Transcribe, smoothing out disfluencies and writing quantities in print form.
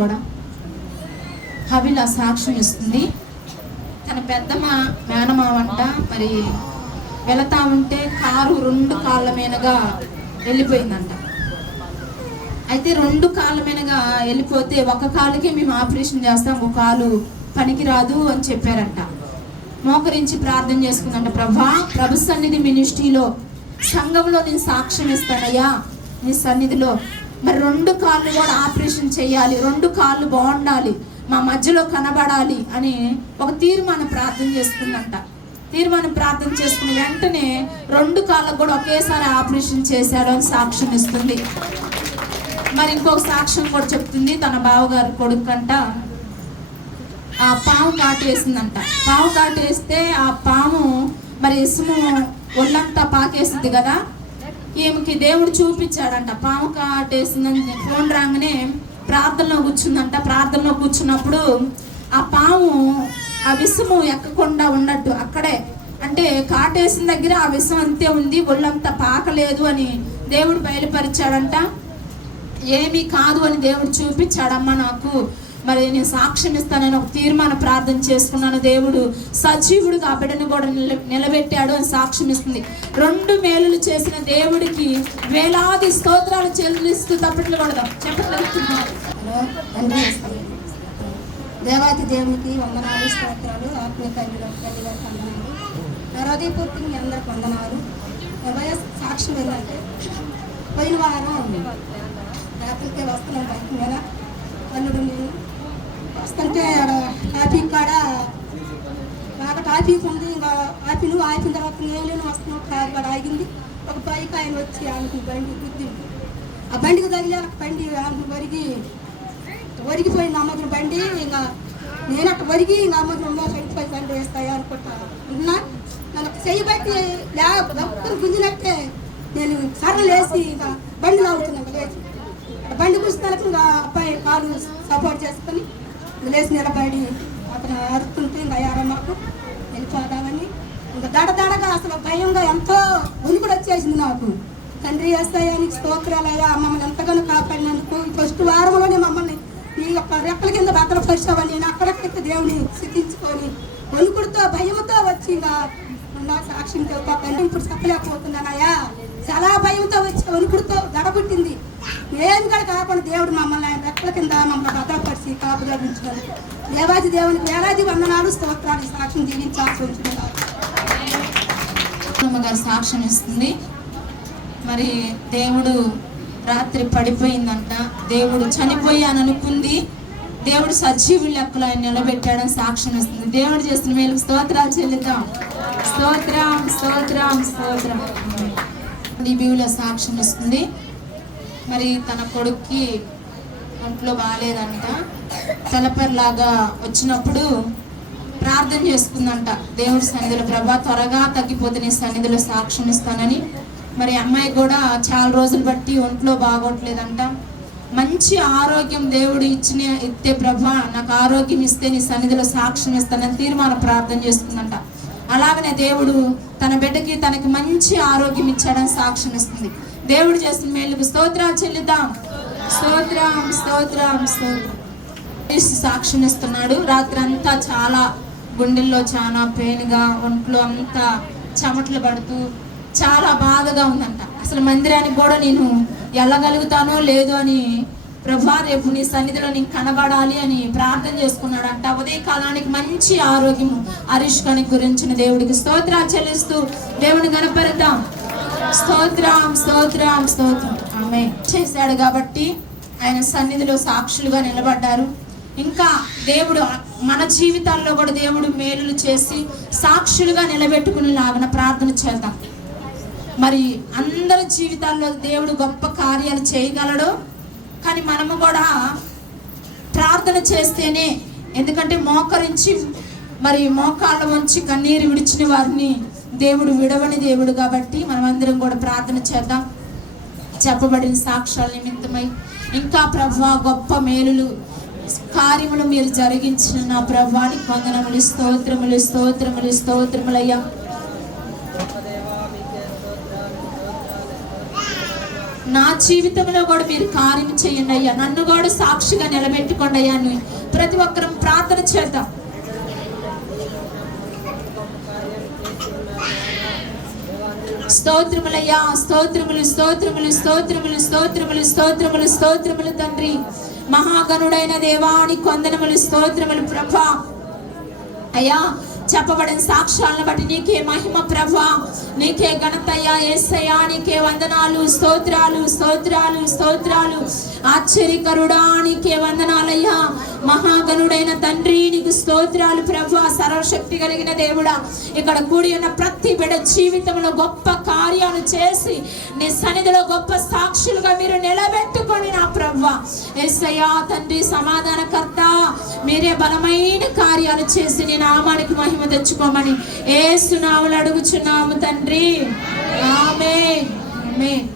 కూడా హబిల సాక్ష్యం ఇస్తుంది. తన పెద్ద మేనమావంట మరి వెళతా ఉంటే కారు 2 కాళ్ళ మీదగా వెళ్ళిపోయిందంట. అయితే 2 కాళ్ళ మీదగా వెళ్ళిపోతే ఒక కాలుకి మేము ఆపరేషన్ చేస్తాం, ఒక కాలు పనికిరాదు అని చెప్పారంట. మోకరించి ప్రార్థన చేసుకుందంట, ప్రభు సన్నిధి మినిస్ట్రీలో సంఘంలో నేను సాక్ష్యం ఇస్తానయ్యా నీ సన్నిధిలో. మరి 2 కాళ్ళు కూడా ఆపరేషన్ చేయాలి, 2 కాళ్ళు బాగుండాలి, మా మధ్యలో కనబడాలి అని ఒక తీర్మానం ప్రార్థన చేసుకుందంట. తీర్మానం ప్రార్థన చేసుకున్న వెంటనే 2 కాళ్ళకు కూడా ఒకేసారి ఆపరేషన్ చేశాడు అని సాక్ష్యం ఇస్తుంది. మరి ఇంకొక సాక్ష్యం కూడా చెప్తుంది. తన బావగారు కొడుకంట ఆ పాము కాటు వేసిందంట. పాము కాటు వేస్తే ఆ పాము మరి ఇసుము ఒళ్ళంతా పాకేసింది కదా. ఈమెకి దేవుడు చూపించాడంట పాము కాటు వేసిందని. ఫోన్ రాగానే ప్రార్థనలో కూర్చుందంట. ప్రార్థనలో కూర్చున్నప్పుడు ఆ పాము ఆ విషము ఎక్కకుండా ఉన్నట్టు అక్కడే, అంటే కాటేసిన దగ్గర ఆ విషం అంతే ఉంది, ఒళ్ళంతా పాకలేదు అని దేవుడు బయలుపరిచాడంట. ఏమీ కాదు అని దేవుడు చూపించాడమ్మా నాకు. మరి నేను సాక్ష్యం ఇస్తానని ఒక తీర్మానం ప్రార్థన చేసుకున్నాను. దేవుడు సజీవుడిగా ఆ బిడ్డను కూడా నిలబెట్టాడు అని సాక్ష్యం ఇస్తుంది. 2 మేలులు చేసిన దేవుడికి వేలాది స్తోత్రాలు చెల్లిస్తూ తప్పట్లు కొడదాం. చెప్పట్లేదు. దేవాతి దేవునికి వందనాలు, స్తోత్రాలు. ఆత్మీయ తల్లిగా వందనాలు. హృదయపూర్తిగా మీ అందరికి వందనాలు. సాక్ష్యం ఏంటంటే పోయిన వారం రాత్రికే వస్తున్నాను బైక్ మీద. అల్లుడు నేను వస్తుంటే కాఫీ కాడ బాగా ట్రాఫిక్ ఉంది. ఇంకా ఆపిన తర్వాత నేను వస్తున్నాం, కారు కాడ ఆగింది. ఒక బైక్ ఆయన వచ్చి ఆయనకు బండి గుద్దింది. ఆ బండికి తగిలి బండి ఆయనకు ఒరిగిపోయింది అమ్మకి బండి. ఇంకా నేను అక్కడ ఒరిగి ఇంకా అమ్మకి బండి వేస్తాయా అనుకుంటా ఉన్నా. నన్ను చెయ్యి బట్టి లేకపోతే గుంజినట్టే నేను సర్రలేసి ఇంకా బండి లాగుతున్నాను. లేచి బండి కూర్చున్నప్పుడు ఇంకా అబ్బాయి కాలు సపోర్ట్ చేసుకొని లేచి నిలబడి అతను అరుతుంటే ఇంకా మాకు వెళ్ళిపోదామని ఇంకా దడదడగా అసలు భయంగా ఎంతో ఉనికుడు వచ్చేసింది నాకు. తండ్రి వేస్తాయానికి స్తోత్రాలయ్యా, మమ్మల్ని ఎంతగానో కాపాడినందుకు. ఫస్ట్ వారంలోనే మమ్మల్ని ఈ యొక్క రెక్కల కింద భద్రపరిచావని నేను అక్కడక్కడికి దేవుని స్థితించుకొని వణుకుడితో భయంతో వచ్చి ఇంకా నా సాక్ష్యం చెబుతాను. ఇప్పుడు చెప్పలేకపోతున్నానయ్యా, చాలా భయంతో వచ్చి వణుకుడితో గడబుట్టింది. ఏం కూడా కాకుండా దేవుడు మమ్మల్ని ఆయన రెక్కల కింద మమ్మల్ని భద్రపరిచి కాపుదరించుకొని దేవాది దేవునికి వేలాది వందనాలు, స్తోత్రాలు. సాక్ష్యం జీవించాల్సి ఉంటున్నారు. గారు సాక్ష్యం ఇస్తుంది. మరి దేవుడు రాత్రి పడిపోయిందంట. దేవుడు చనిపోయాను అనుకుంది, దేవుడు సజీవుల లెక్కలో ఆయన నిలబెట్టాడని సాక్ష్యం ఇస్తుంది. దేవుడు చేసిన మేలు స్తోత్రాలు చెల్లిద్దాం. స్తోత్రం స్తోత్రం స్తోత్రం. బీవులో సాక్ష్యం ఇస్తుంది. మరి తన కొడుక్కి ఒంట్లో బాగాలేదంట. తలపరిలాగా వచ్చినప్పుడు ప్రార్థన చేసుకుందంట దేవుడి సన్నిధిలో, ప్రభా త్వరగా తగ్గిపోతే నీ సన్నిధిలో సాక్ష్యం ఇస్తానని. మరి అమ్మాయి కూడా చాలా రోజులు బట్టి ఒంట్లో బాగోట్లేదంట. మంచి ఆరోగ్యం దేవుడు ఇస్తే ప్రభా నాకు ఆరోగ్యం ఇస్తే నీ సన్నిధిలో సాక్ష్యం ఇస్తానని తీర్మానం ప్రార్థన చేసుకుందంట. అలాగనే దేవుడు తన బిడ్డకి తనకి మంచి ఆరోగ్యం ఇచ్చాడని సాక్ష్యం ఇస్తుంది. దేవుడు చేసిన మేలుకు స్తోత్రాలు చెల్లిద్దాం. స్తోత్రం స్తోత్రం స్తోత్రం. సాక్ష్యం ఇస్తున్నాడు. రాత్రి అంతా చాలా గుండెల్లో చాలా పెయిన్గా, ఒంట్లో అంతా చెమటలు పడుతూ చాలా బాధగా ఉందంట. అసలు మందిరానికి కూడా నేను వెళ్ళగలుగుతానో లేదో అని, ప్రభా రేపు నీ సన్నిధిలో నేను కనబడాలి అని ప్రార్థన చేసుకున్నాడంట. ఉదయకాలానికి మంచి ఆరోగ్యం హరీష్కానికి గురించిన దేవుడికి స్తోత్రాలు చెల్లిస్తూ దేవుని గణపరుద్దాం. స్తోత్రం స్తోత్రం స్తోత్రం. ఆమె చేశాడు కాబట్టి ఆయన సన్నిధిలో సాక్షులుగా నిలబడ్డారు. ఇంకా దేవుడు మన జీవితాల్లో కూడా దేవుడు మేలులు చేసి సాక్షులుగా నిలబెట్టుకుని లాగిన ప్రార్థన చేద్దాం. మరి అందరి జీవితాల్లో దేవుడు గొప్ప కార్యాలు చేయగలడు. కానీ మనము కూడా ప్రార్థన చేస్తేనే, ఎందుకంటే మోకరించి మరి మోకాళ్ళ వంచి కన్నీరు విడిచిన వారిని దేవుడు విడవని దేవుడు కాబట్టి మనమందరం కూడా ప్రార్థన చేద్దాం. చెప్పబడిన సాక్ష్యాల నిమిత్తమై ఇంకా ప్రభువా గొప్ప మేలులు కార్యములు మీరు జరిగించిన నా ప్రభువానికి వందనములు, స్తోత్రములు స్తోత్రములు స్తోత్రములయ్యా. నా జీవితంలో కూడా మీరు కార్యం చేయండి అయ్యా, నన్ను కూడా సాక్షిగా నిలబెట్టుకోండి అయ్యా అని ప్రతి ఒక్కరం ప్రార్థన చేద్దాం. స్తోత్రములయ్యా, స్తోత్రములు స్తోత్రములు స్తోత్రములు స్తోత్రములు స్తోత్రములు స్తోత్రములు తండ్రి. మహాగణుడైన దేవానికి వందనములు, స్తోత్రములు ప్రభా. అయ్యా చెప్పబడిన సాక్ష్యాలను బట్టి నీకే మహిమ ప్రభా, నీకే ఘనతయ్యా, యేసయ్యా నీకే వందనాలు, స్తోత్రాలు స్తోత్రాలు స్తోత్రాలు. ఆశ్చర్యకరుడా నీకే వందనాలయ్యా, మహాగణుడైన తండ్రి నీకు స్తోత్రాలు ప్రభా. సర్వశక్తి కలిగిన దేవుడా, ఇక్కడ కూడి ఉన్న ప్రతి బిడ్డ జీవితంలో గొప్ప కార్యాలు చేసి నీ సన్నిధిలో గొప్ప సాక్షులుగా మీరు నిలబెట్టుకొని నా ప్రభా. యేసయ్యా తండ్రి సమాధానకర్త, మీరే బలమైన కార్యాలు చేసి నీ నామానికి మహిమ తెచ్చుకోమని యేసు నామములో అడుగుచున్నాము తండ్రి. ఆమేన్ ఆమేన్.